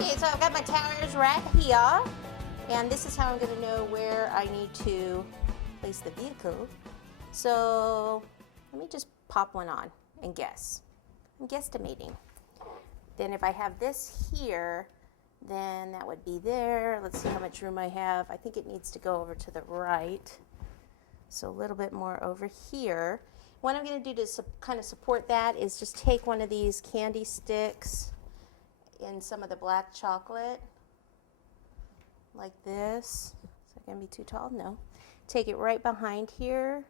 Okay, so I've got my tires right here, and this is how I'm going to know where I need to place the vehicle. So let me just pop one on and guess. I'm guesstimating. Then if I have this here, then that would be there. Let's see how much room I have. I think it needs to go over to the right. So a little bit more over here. What I'm going to do to kind of support that is just take one of these candy sticks in some of the black chocolate, like this. Is that going to be too tall? No. Take it right behind here.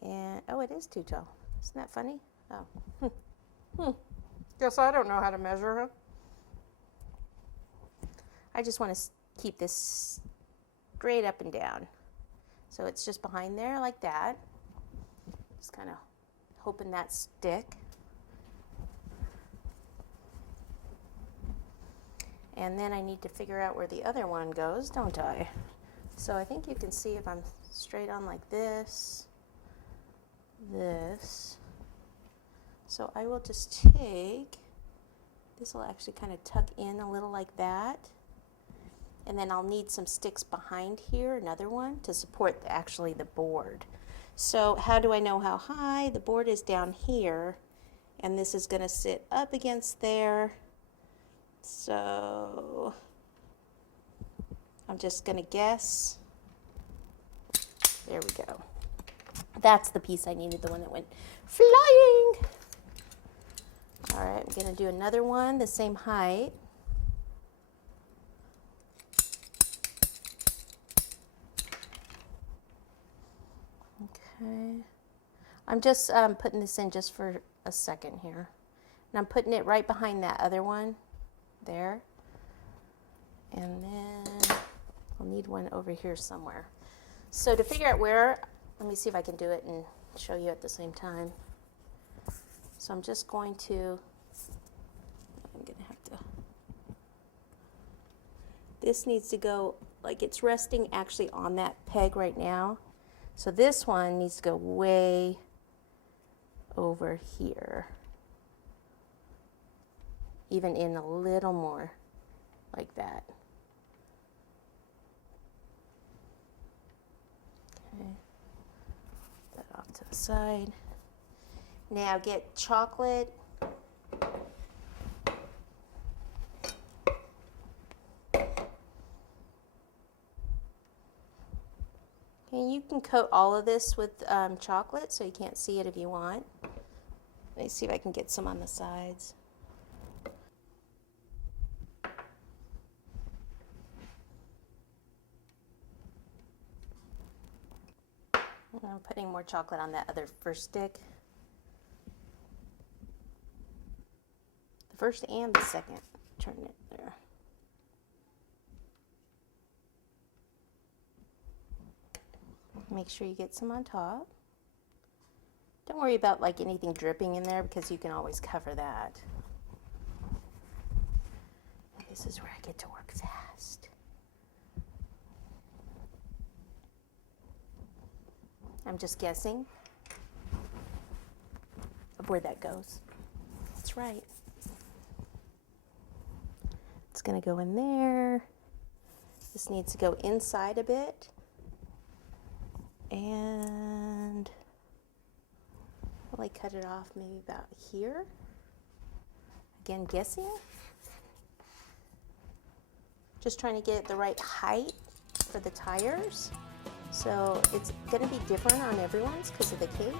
And, oh, it is too tall. Isn't that funny? Oh. Guess I don't know how to measure, huh? I just want to keep this straight up and down. So it's just behind there like that. Just kind of hoping that stick. And then I need to figure out where the other one goes, don't I? So I think you can see if I'm straight on like this, this. So I will just take, this will actually kind of tuck in a little like that. And then I'll need some sticks behind here, another one, to support actually the board. So how do I know how high? The board is down here, and this is going to sit up against there. So I'm just going to guess. There we go. That's the piece I needed, the one that went flying. All right, I'm going to do another one, the same height. Okay. I'm just putting this in just for a second here. And I'm putting it right behind that other one. There. And then I'll need one over here somewhere. So to figure out where, let me see if I can do it and show you at the same time. So I'm just going to, I'm going to have to, this needs to go, like it's resting actually on that peg right now. So this one needs to go way over here. Even in a little more like that. Okay, put that off to the side. Now get chocolate. And you can coat all of this with chocolate so you can't see it if you want. Let me see if I can get some on the sides. I'm putting more chocolate on that other first stick. The first and the second. Turn it there. Make sure you get some on top. Don't worry about like anything dripping in there because you can always cover that. And this is where I get to work fast. I'm just guessing of where that goes. That's right. It's going to go in there. This needs to go inside a bit. And I'll like cut it off maybe about here. Again, guessing. Just trying to get it the right height for the tires. So it's going to be different on everyone's because of the cake.